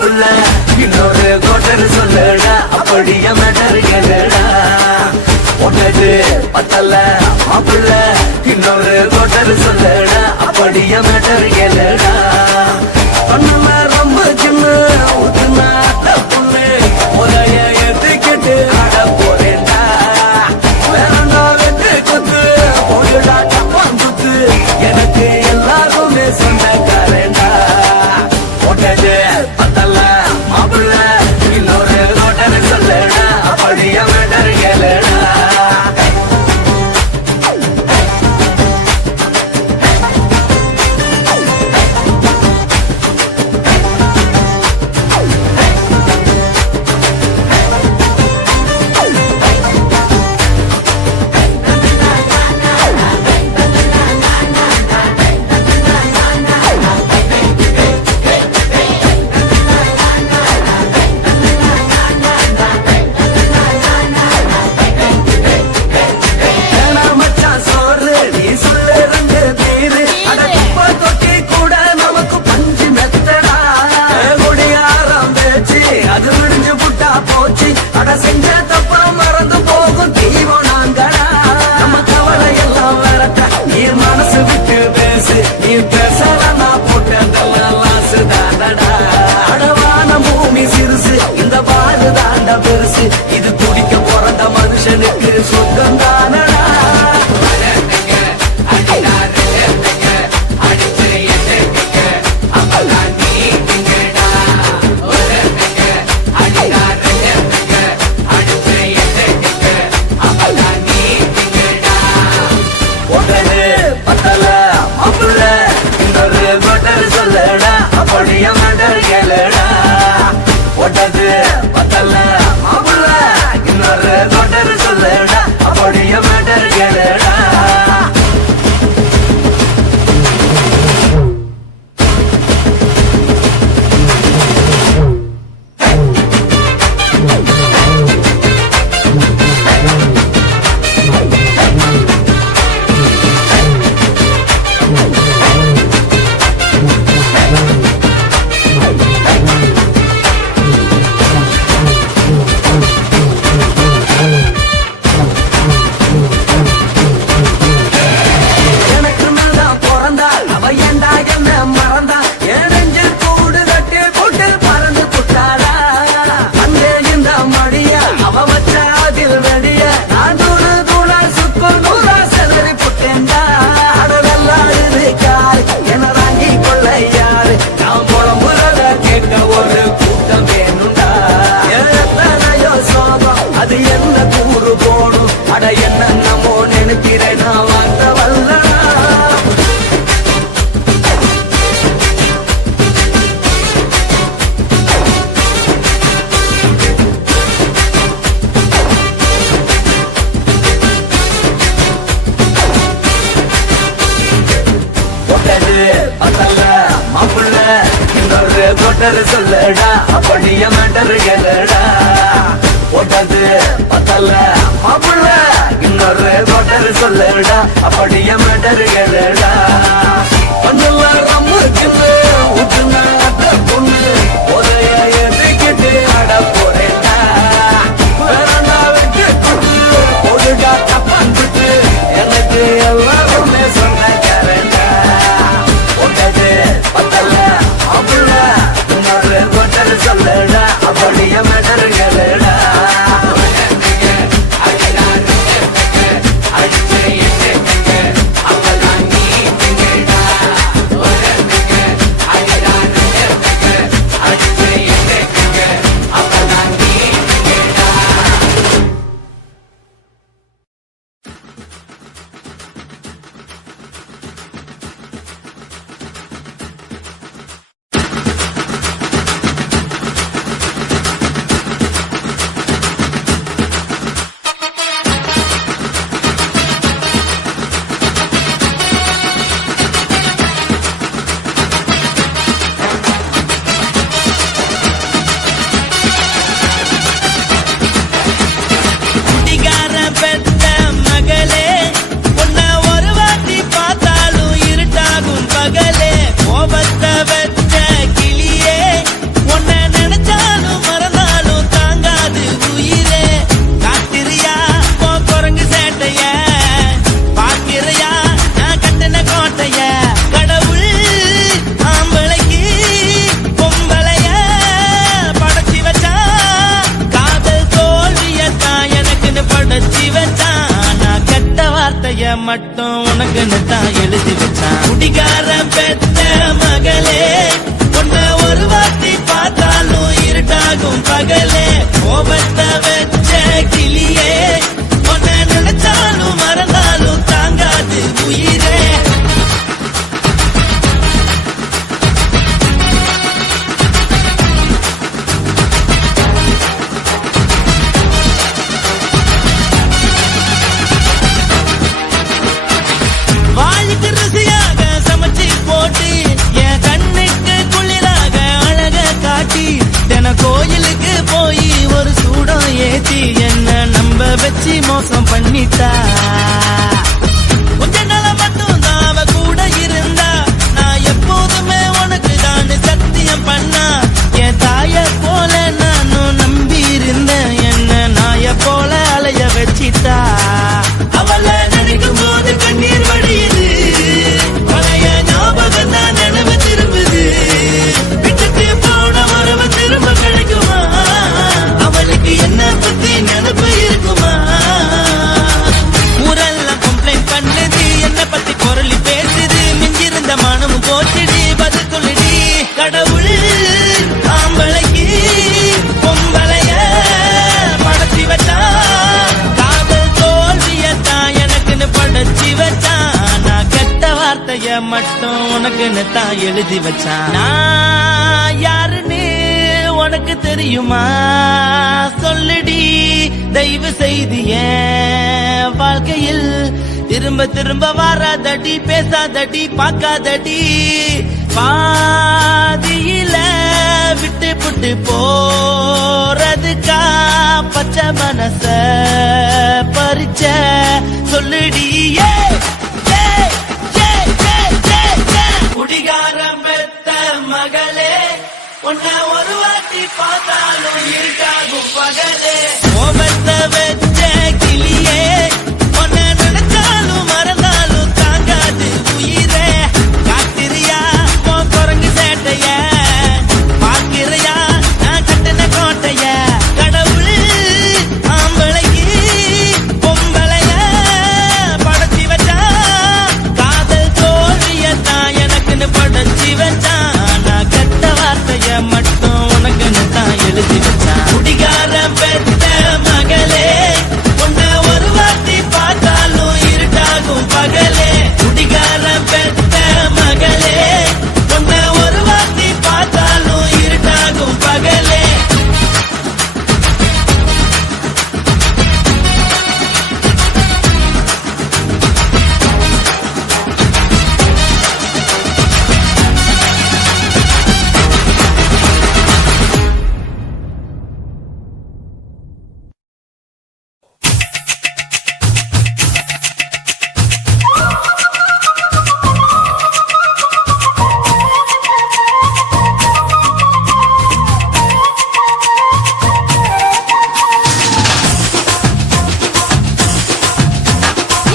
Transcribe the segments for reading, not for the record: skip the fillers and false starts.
மாப்பிள்ள இன்னொரு கோட்டர் சொல்லுடா அப்படியே மேட்டர் கேளுடா ஒன்னது பத்தல்ல மாப்பிள்ள இன்னொரு கோட்டர் சொல்லுடா அப்படியே மேட்டர் கேளுடா பண்ணல ரொம்ப சின்ன ஊத்துனா பொண்ணு உதய ஏத்துக்கிட்டு ஆட போறேன்டா வேறண்டா வெட்டு குத்து போடுடா டப்பான் குத்து எனக்கு எல்லாருமே சொந்தக்காரேண்டா ஒட்டது பத்தல்ல மாப்பிள்ள இன்னொரு கோட்டர் சொல்லுடா அப்படியே மேட்டர் கேளுடா இது குடிக்க பிறந்த மனுஷனுக்கு சொந்தம் தானடா பத்தல மாப்பிள்ள இன்னொரு கோட்டர் சொல்லடா அப்படியே மேட்டர் கேளுடா ஒட்டது பத்தல மாப்பிள்ள இன்னொரு கோட்டர் சொல்லடா அப்படியே மேட்டர் கேளுடா அது என்ன கூறு போடும் அட என்னமோ நினைக்கிறேன் நான் வார்த்த வல்லடா ஒட்டது பத்தல்ல மாப்பிள்ள இன்னொரு கோட்டர் சொல்லடா அப்படியே மேட்டர் கேளுடா ஒட்டது பத்தல்ல மாப்பிள்ள இன்னொரு கோட்டர் சொல்லுடா அப்படியே மேட்டர் கேளுடா கொஞ்சம் ரம்முக்குன்னு ஊத்துனா பொண்ணு உதய ஏத்துக்கிட்டு ஆட போறேன்டா வேறண்டா வெட்டு குத்து போடுடா டப்பான் குத்து எனக்கு எல்லாருமே சொந்தக்காரன்டா ஒட்டது பத்தல்ல மாப்பிள்ள இன்னொரு கோட்டர் சொல்லுடா அப்படியே மேட்டர் கேளுடா மட்டும் உனக்குன்னு தான் எழுதி வச்சான். குடிகார பெத்த மகளே உன்னை ஒரு வாட்டி பார்த்தாலும் இருட்டாகும் பகலே. கோபத்தை வச்ச கிளியே உன்னை நினைச்சாலும் மறந்தாலும் தாங்காது உயிரே. வாய்க்கு ருசியாக சமைச்சு போட்டு என் கண்ணுக்கு குளிராக அழக காட்டி தின கோயிலுக்கு போய் ஒரு சூடம் ஏத்தி என்ன நம்ப வச்சு மோசம் பண்ணிட்டா. கொஞ்ச நாள் மட்டும் தான் அவ கூட இருந்தா நான் எப்போதுமே உனக்கு தான் சத்தியம் பண்ணா. என் தாய போல நானும் நம்பி இருந்தேன் என்ன நாய போல அலைய வச்சிட்டா. அவளை நினைக்கும் போது கண்ணீர் வடியுது பழைய ஞாபகம் தான் நினைவு திரும்புது. விட்டுட்டு போன உறவு திரும்ப கிடைக்குமா அவளுக்கு என்ன பத்தி நினைப்பு இருக்குமா. ஊரெல்லாம் கம்ப்ளைண்ட் பண்ணுது என்ன பத்தி பொருளி பேசுது. மிஞ்சிருந்த மனமும் போச்சுடி பதில் சொல்லுடி. கடவுள் ஆம்பளைக்கு பொம்பளைய படைச்சி வச்சா. காதல் தோல்வியத்தான் எனக்குன்னு படைச்சி வச்சான். நான் கெட்ட வார்த்தைய மட்டும் உனக்குன்னு தான் எழுதி வச்சான். நான் யாருன்னு உனக்கு தெரியுமா சொல்லுடி. தயவு செய்து என் வாழ்க்கையில் திரும்ப திரும்ப வராதடி பேசாதடி பார்க்காதடி. பாதியில விட்டு புட்டு போறதுக்கா பச்சை மனச பறிச்ச சொல்லுடி. குடிகாரம் பெத்த மகளே உன்னை ஒரு வாட்டி பார்த்தாலும் இருக்காகும் பகலே. கோபத்தை வச்ச கிளியே உன்னை நினைச்சாலும் மறந்தாலும் தாங்காது உயிரே. காத்திரியா உன் குரங்கு சேட்டைய பார்க்கிறையா நான் கட்டின கோட்டைய. கடவுள் ஆம்பளைக்கு பொம்பளைய படைச்சி வச்சா. காதல் தோல்வியத்தான் எனக்குன்னு படைச்சி வச்சான். நான் கெட்ட வார்த்தைய மட்டும் உனக்குன்னு தான் எழுதி வச்சான். குடிகார பெத்த மகளே உன்னை ஒரு வாட்டி பார்த்தாலும் இருட்டாகும் பகலே. குடிகார பெத்த மகளே உன்னை ஒரு வாட்டி பார்த்தாலும் இருட்டாகும் பகலே.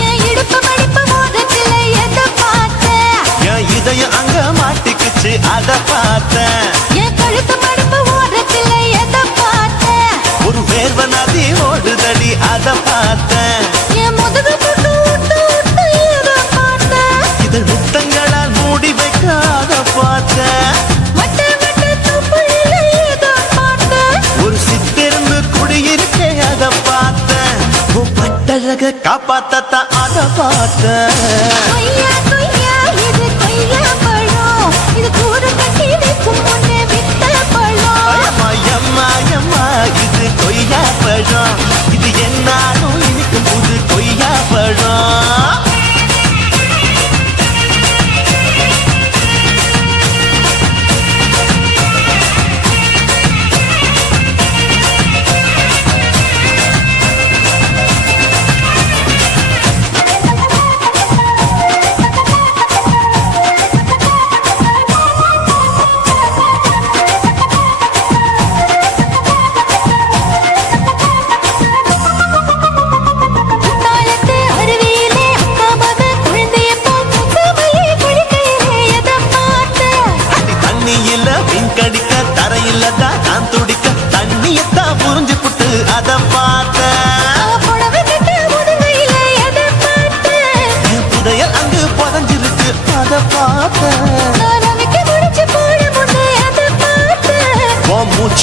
என் இடுப்பு மடிப்பு மோதத்துல எதை பார்த்தேன். என் இதயம் அங்க மாட்டிக்குச்சு அத பார்த்தேன். என் கழுத்து மடிப்பு ஓரத்துல எதை பார்த்தேன். ஒரு வேர்வ நதி ஓடுதடி அத பார்த்தேன். என் முதுகு புட்டு விட்டு விட்டு எதை பார்த்தேன். இதழ் முத்தங்களால் மூடி வைக்க அத பார்த்தேன். வட்ட வட்ட தொப்புளில எதை பார்த்தேன். ஒரு சித்தெரும்பு குடியிருக்கே அத பார்த்தேன். உன் பட்டழக காப்பாத்தத்தான் அத பார்த்தேன். கொய்யா கொய்யா இது கொய்யா பழம். இது கூடு கட்டி வைக்கும் முன்னே வித்த பழம். அம்மா எம்மா எம்மா இது கொய்யா பழம். இது என்னாலும் இனிக்கும் புது கொய்யா பழம்.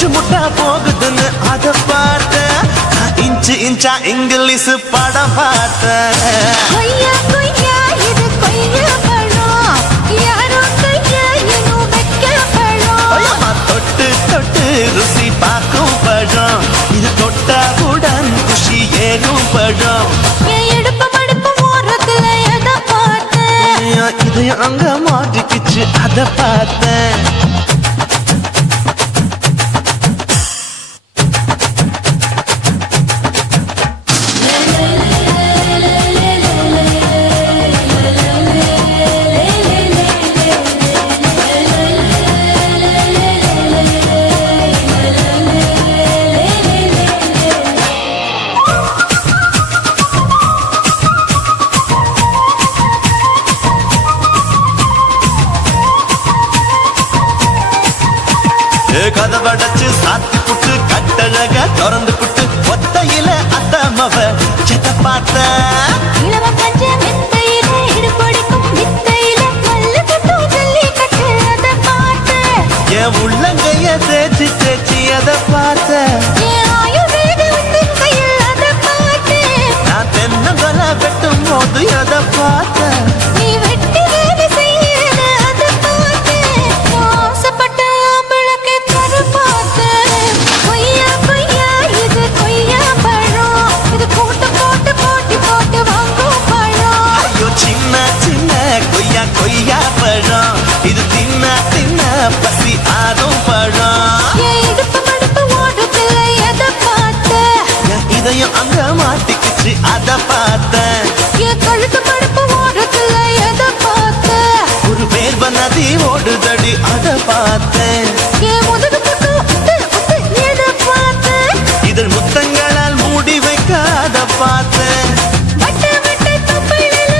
மூச்சு முட்டா போகுதுன்னு அத பார்த்தேன் நான் இன்ச்சு இன்ச்சா இங்கிலீஷ் படம் பார்த்தேன் கொய்யா கொய்யா இது கொய்யா பழம் யாரோ கையா இன்னும் வைக்க பழம் ஐயம்மா, தொட்டு தொட்டு ருசி பார்க்கும் பழம் இது தொட்டாவுடன் குஷி ஏறும் பழம் என் இடுப்பு மடுப்பு ஓரத்துல எதை பார்த்தேன் இதயம் அங்க மாட்டிக்கிச்சு அத பார்த்தேன் கதவடைச்சு சாத்தி புட்டு கட்டழக திறந்து புட்டு ஒத்தையில அத்தமவ செத்த பார்த்த இளவ பஞ்ச மெத்தையில இடுபடிக்கும் வித்தையில மல்லு கட்டு ஜல்லி கட்டு அதை பார்த்தேன் என் உள்ளங்கைய தேய்ச்சி தேய்ச்சி அதை பார்த்த என் ஆயுர்வேத உந்தன் கையில் அதை பார்த்தேன் நான் தென்னங்கொலை வெட்டும் போது அதை பார்த்த நீ வெட்டி வேலை செய்யறது அதை பார்த்தேன் ஆசைப்பட்ட ஆம்பளுக்கு தர பார்த்தேன் கொய்யா கொய்யா இது கொய்யா பழம் இது கூட்டு போட்டு போட்டி போட்டு வாங்கும் பழம் ஐயோ சின்ன சின்ன கொய்யா கொய்யா பழம் இது தின்ன தின்ன பசி ஆறும் பழம் என் இடுப்பு மடுப்பு ஓடுதில்ல எதை பார்த்தேன் என் இதயம் அங்க மாட்டிக்கிச்சு அத பார்த்தேன் என் கழுத்து மடுப்பு ஓடுதில்ல எதை பார்த்தேன் ஒரு வேர்வ நதி ஓடுதடி அத பார்த்தேன் என் முதுகு பக்கம் உத்து உத்து எதை பார்த்தேன் இதழ் முத்தங்களால் மூடி வைக்க அத பார்த்தேன் வட்ட வட்ட தொப்பையில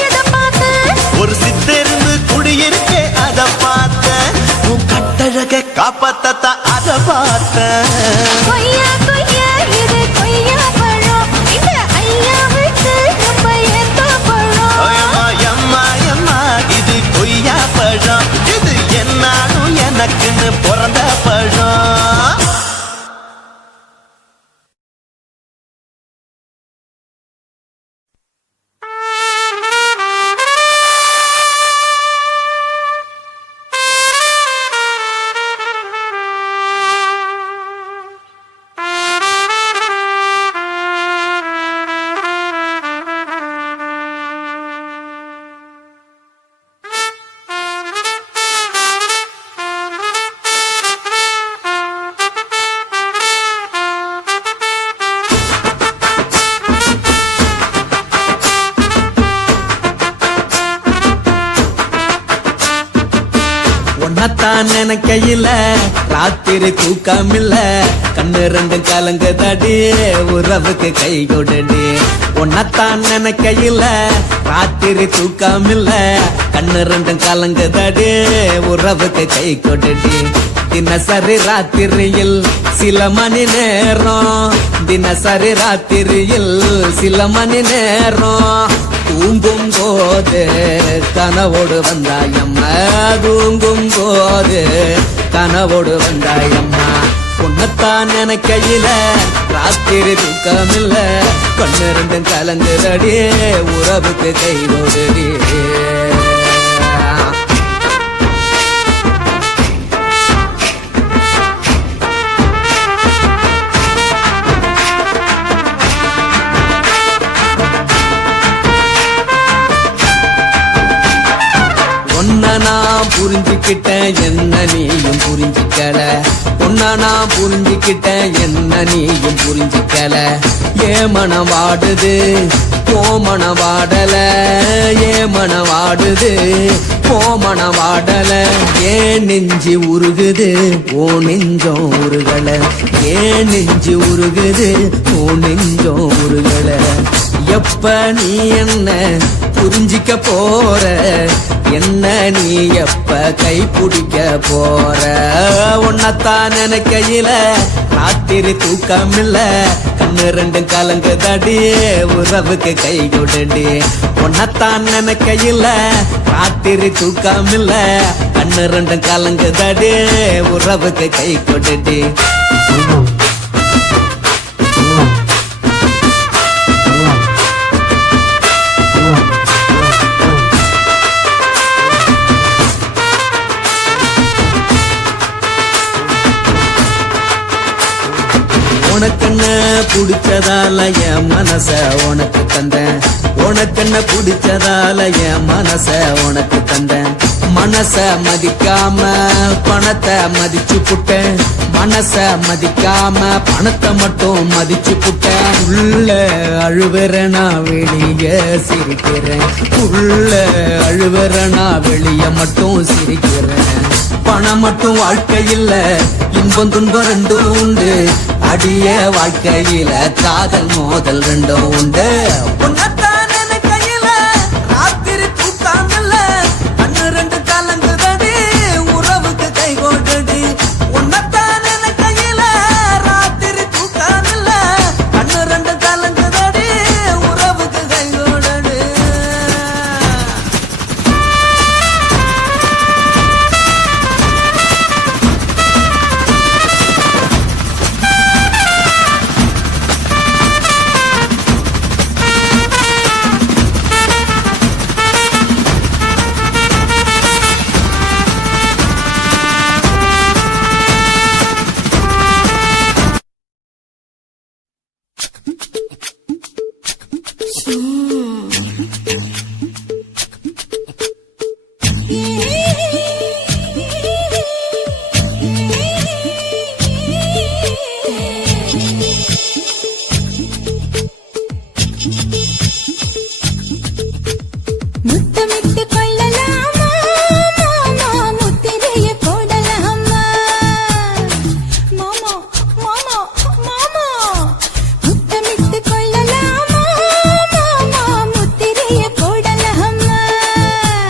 எதை பார்த்தேன் ஒரு சித்தெருந்து குடியிருக்கே அத பார்த்தேன் உன் கட்டழக காப்பாத்தத்த அத பார்த்தேன் கொய்யா கொய்யா இது கொய்யா பழம் இந்த ஐயாவுக்கு ரொம்ப ஏத்த பழம் அம்மா எம்மா எம்மா இது கொய்யா பழம் இது என்னாலும் எனக்குன்னு பிறந்த பழம் உன்னத்தான் நினைக்கையில ராத்திரி தூக்கமில்ல கண்ணு ரெண்டும் கலங்குதடி உறவுக்கு கை கொடுடி உன்னத்தான் நினைக்கையில ராத்திரி தூக்கமில்ல கண்ணு ரெண்டும் கலங்குதடி உறவுக்கு கை கொடுடி தினசரி ராத்திரியில் சில மணி நேரம் தினசரி ராத்திரியில் சில மணி நேரம் தூங்கும் போது கனவோடு வந்தாயம்மா தூங்கும் போது கனவோடு வந்தாயம்மா உன்னத்தான் நினைக்கையில ராத்திரி தூக்கமில்ல கண்ணு ரெண்டும் கலங்குதடி உறவுக்கு கை கொடுடி உன்னை நான் புரிஞ்சுக்கிட்டேன் என்ன நீயும் புரிஞ்சுக்கல உன்னை நான் புரிஞ்சுக்கிட்டேன் என்ன நீயும் புரிஞ்சுக்கல ஏன் மனம் வாடுது போ மனம் வாடல ஏன் மனம் வாடுது போ மனம் வாடல ஏன் நெஞ்சு உருகுது ஓ நெஞ்சம் உருகல ஏன் நெஞ்சு உருகுது ஓ நெஞ்சம் உருகல எப்ப நீ என்ன புரிஞ்சிக்க போற என்ன நீ எப்ப கை பிடிக்க போற உன்னத்தான் நினைக்கையில ராத்திரி தூக்கமில்ல கண்ணு ரெண்டும் கலங்குதடி உறவுக்கு கை கொடுடி உன்னத்தான் நினைக்கையில ராத்திரி தூக்கமில்ல கண்ணு ரெண்டும் கலங்குதடி உறவுக்கு கை கொட்டுடி உனக்கென்ன பிடிச்சதால என் மனச உனக்கு தந்தேன் உனக்கென்ன பிடிச்சதால என் மனச உனக்கு தந்தேன் மனச மதிக்காம பணத்தை மதிச்சு புட்டேன் மனச மதிக்காம பணத்தை மட்டும் மதிச்சு புட்டேன் உள்ள அழுவுற நான் வெளிய சிரிக்கிறேன் உள்ள அழுவுற நான் வெளிய மட்டும் சிரிக்கிறேன் பணம் மட்டும் வாழ்க்கையில் இன்பம் துன்பம் ரெண்டும் உண்டு அடிய வாழ்க்கையில காதல் மோதல் ரெண்டும் உண்டு உன்னத்தான் கையில ராத்திரி தூக்காமல்ல கண்ணு ரெண்டு கலங்குதடி உறவுக்கு கை கோட்டடி உன்னத்தான் கையில ராத்திரி தூக்காமல்ல கண்ணு ரெண்டு கலங்குதடி உறவுக்கு கை கோட்டடி முத்தமிட்டு கொள்ளலாமா மாமா முத்திரைய போடலாமா மாமா மாமா மாமா முத்தமிட்டு கொள்ளலாமா மாமா முத்திரைய போடலாமா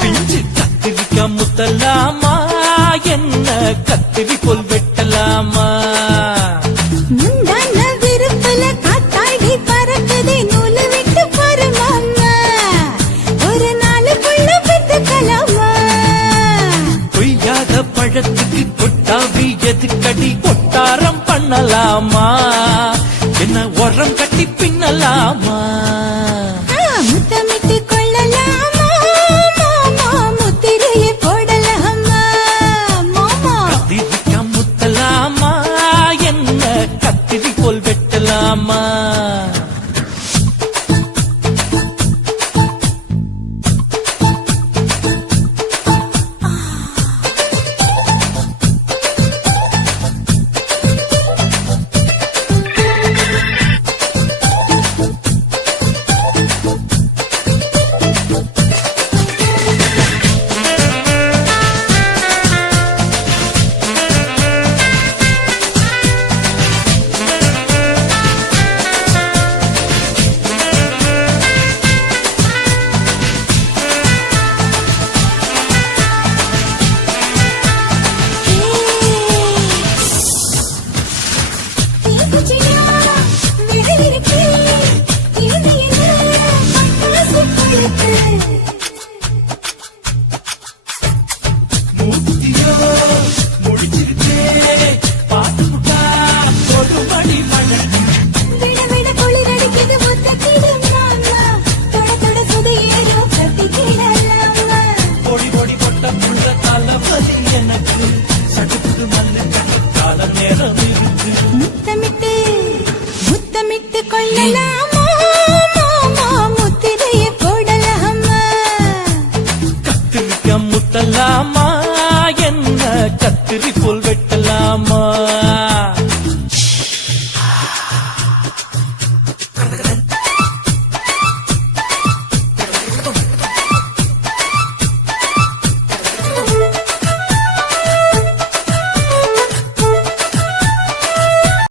பிஞ்சு கத்திரிக்கா முத்தலாமா என்ன கத்திரி போல் வெட்டலாமா முந்தான விருப்பல காத்தாடி பறக்குதே நூலு விட்டு பாரு மாமா ஒரு நாளுக்குள்ள பெத்துக்கலாமா கொய்யாத பழத்துக்கு கொட்டாவி எதுக்கடி கொட்டாரம் பண்ணலாமா என்ன உரம் கட்டி பின்னலாமா முத்தமிட்டு கொள்ளலாமா மாமா முத்திரைய போடலாமா மாமா கத்திரிக்கா முத்தலாமா என்ன கத்திரி போல் வெட்டலாமா முத்தமிட்டு முத்தமிட்டு கொள்ளலாம்